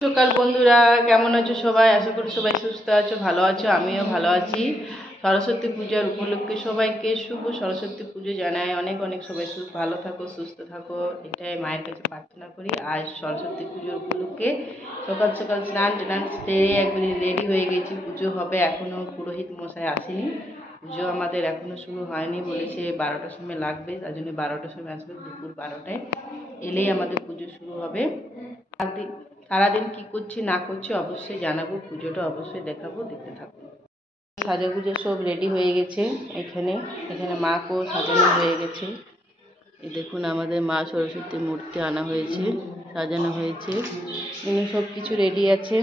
সকাল বন্ধুরা, কেমন আছো সবাই? আশা করি সবাই সুস্থ আছো, ভালো আছো। আমিও ভালো আছি। সরস্বতী পূজার উপলক্ষে সবাইকে শুভ সরস্বতী পুজো জানাই। অনেক অনেক সবাই ভালো থাকো, সুস্থ থাকো, এটাই মায়ের কাছে প্রার্থনা করি। আজ সরস্বতী পুজোর উপলক্ষে সকাল সকাল স্নান সেরে একবারে রেডি হয়ে গেছি। পুজো হবে, এখনও পুরোহিত মশাই আসেনি। পুজো আমাদের এখনও শুরু হয়নি, বলেছে 12টার সময় লাগবে, তার জন্য 12টার সময় আসবে। দুপুর 12টায় এলেই আমাদের পুজো শুরু হবে। সারাদিন কি করছি না করছি অবশ্যই জানাবো, পুজোটা অবশ্যই দেখাবো, দেখতে থাকুন। সাজাগুজো সব রেডি হয়ে গেছে। এখানে মাকেও সাজানো হয়ে গেছে। এই দেখুন, আমাদের মা সরস্বতীর মূর্তি আনা হয়েছে, সাজানো হয়েছে, সব কিছু রেডি আছে।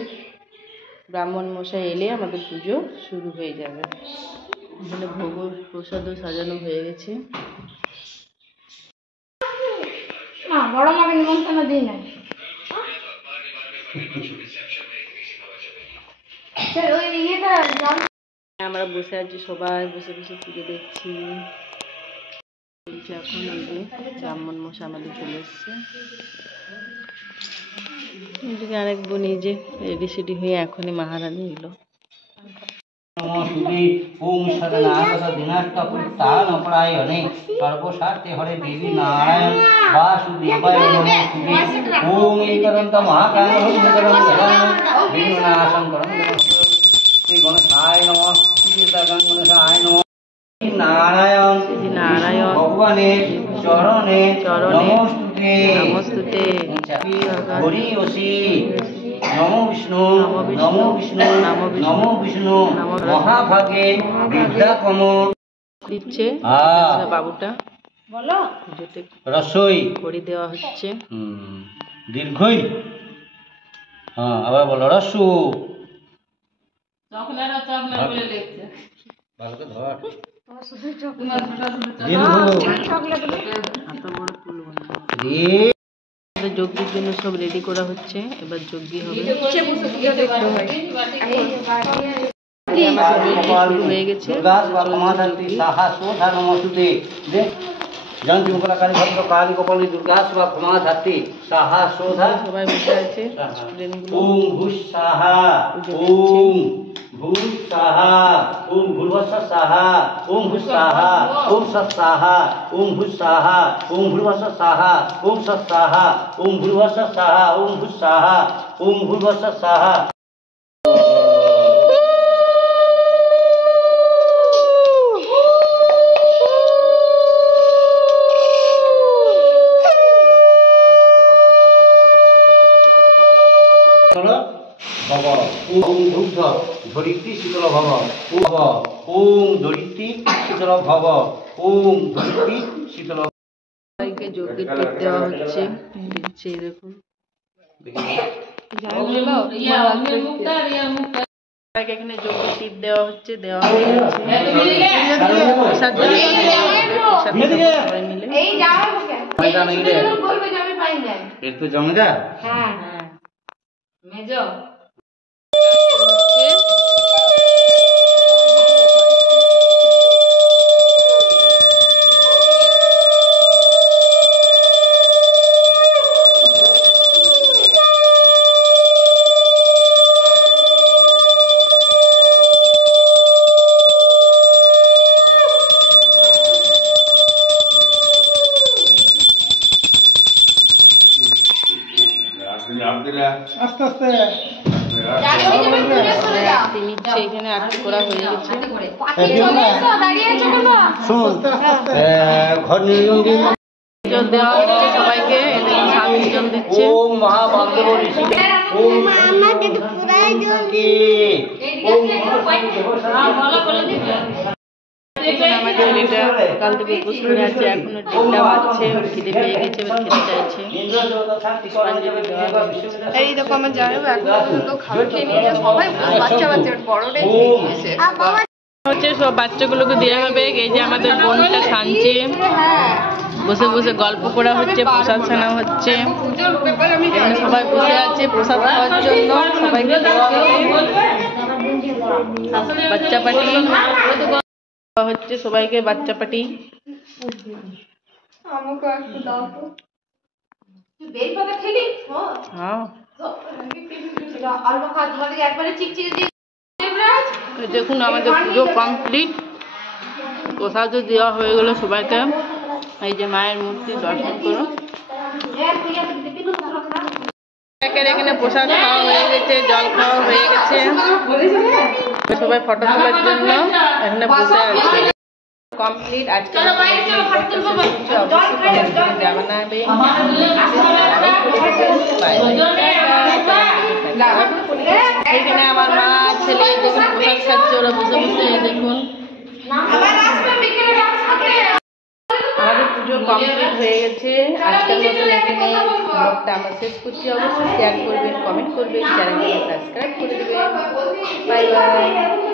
ব্রাহ্মণ মশাই এলে আমাদের পুজো শুরু হয়ে যাবে। এখানে ভোগ প্রসাদও সাজানো হয়ে গেছে। বড় মাকে নিমন্ত্রণ দিই না। আমরা বসে আছি, সবাই বসে বসে পুজো দেখছি। এখন এই যে ব্রাহ্মণ মশাই আমাদের চলে এসছে। এদিকে আরেক বোন এই যে রেডি সেডি হয়ে এখনই মহারানী এলো। সর্বস্বার্থে হরে দেবী নারায়ণ বাসুদেবায় নমঃ। ওম এইকরন্ত মহাকাম শ্রী গণেশায় নমঃ। গণেশায় নমঃ। নারায়ণ নারায়ণ ভগবানের চরণে নমস্তুতে। হরি ওসি নমো বিষ্ণু নমো বিষ্ণু নমো বিষ্ণু মহাভাগে বিদ্যা কমল দিচ্ছে বাবুটা। বলো রসই খড়ি দেওয়া হচ্ছে। দীর্ঘই। হ্যাঁ, আবার বলো রসু। ভালো করে ধর। যজ্ঞের জন্য সব রেডি করা হচ্ছে, এবার যজ্ঞ হবে। হয়ে গেছে। কালী গোপালী দুর্গা সভা ক্ষমা ধাত্রী সাহা শোধা। সবাই বসে আছে। ওম ভূষ সাহা ওম ভূষ সাহা ওম ভূর্ভুবঃ সাহা ওম ভূষ সাহা ওম সৎ সাহা ওম ভূষ সাহা ওম ভূর্ভুবঃ সাহা ওম সৎ সাহা ওম ভূর্ভুবঃ সাহা ওম ভূষ সাহা ওম ভূর্ভুবঃ সাহা। ওম দুগ্ধ ধরিত্রী শীতল ভব। ওম ধরিত্রী শীতল ভব। ওম ধরিত্রী শীতল। সবাইকে যজ্ঞের টিপ দেওয়া হচ্ছে, দিচ্ছে। দেখুন এখানে যজ্ঞের টিপ দেওয়া হচ্ছে, দেওয়া হয়ে গেছে। প্রসাদ সবাই মিলে একটু জমিদার। হ্যাঁ মেজো আস্তে আস্তে এখানে আরতি করা হয়ে গেছে। ঘর নিরঞ্জন জল দেওয়া হচ্ছে সবাইকে, শান্তি জল দিচ্ছে। ওম মহাবান্ধব ঋষি ওম আমাদের মেয়েটা সকাল থেকে উপোস করে আছে, এখনো টিপটা বাজছে, খিদে পেয়ে গেছে, এবার খেতে চাইছে। এই দেখো আমার জামাইবাবু এখন পর্যন্ত খাবার খেয়ে নিয়ে সবাই বাচ্চা বড়টাই খেয়ে নিয়েছে। হচ্ছে সব বাচ্চাগুলোকে দেওয়া হবে। এই যে আমাদের বোনটা ছানছে, বসে বসে গল্প করা হচ্ছে, প্রসাদ ছানা হচ্ছে। এখানে সবাই বসে আছে প্রসাদ খাওয়ার জন্য। সবাইকে দেওয়া হবে বাচ্চা পাটি হচ্ছে, সবাইকে বাচ্চা পাটি। আমাকে একটু দাও তো। বেল পাতা খেলি? হ্যাঁ। দেখুন আমাদের পুজো কমপ্লিট, প্রসাদও দেওয়া হয়ে গেল সবাইকে। এই যে মায়ের মূর্তি দর্শন করুন। এখানে প্রসাদ খাওয়া হয়ে গেছে, জল খাওয়া হয়ে গেছে, সবাই ফটো তোলার জন্য এখানে বসে আছে। কমপ্লিট। আজকে জানাবে এখানে আমার মা ছেলে দেখুন প্রসাদ খাচ্ছে, ওরা বসে বসে দেখুন। আমাদের পুজো কমপ্লিট হয়ে গেছে। আজকের মতন এখানে ব্লগটা আমরা শেষ করছি। অবশ্যই শেয়ার করবেন, কমেন্ট করবেন, চ্যানেলটাকে সাবস্ক্রাইব করে দেবেন। Bye bye.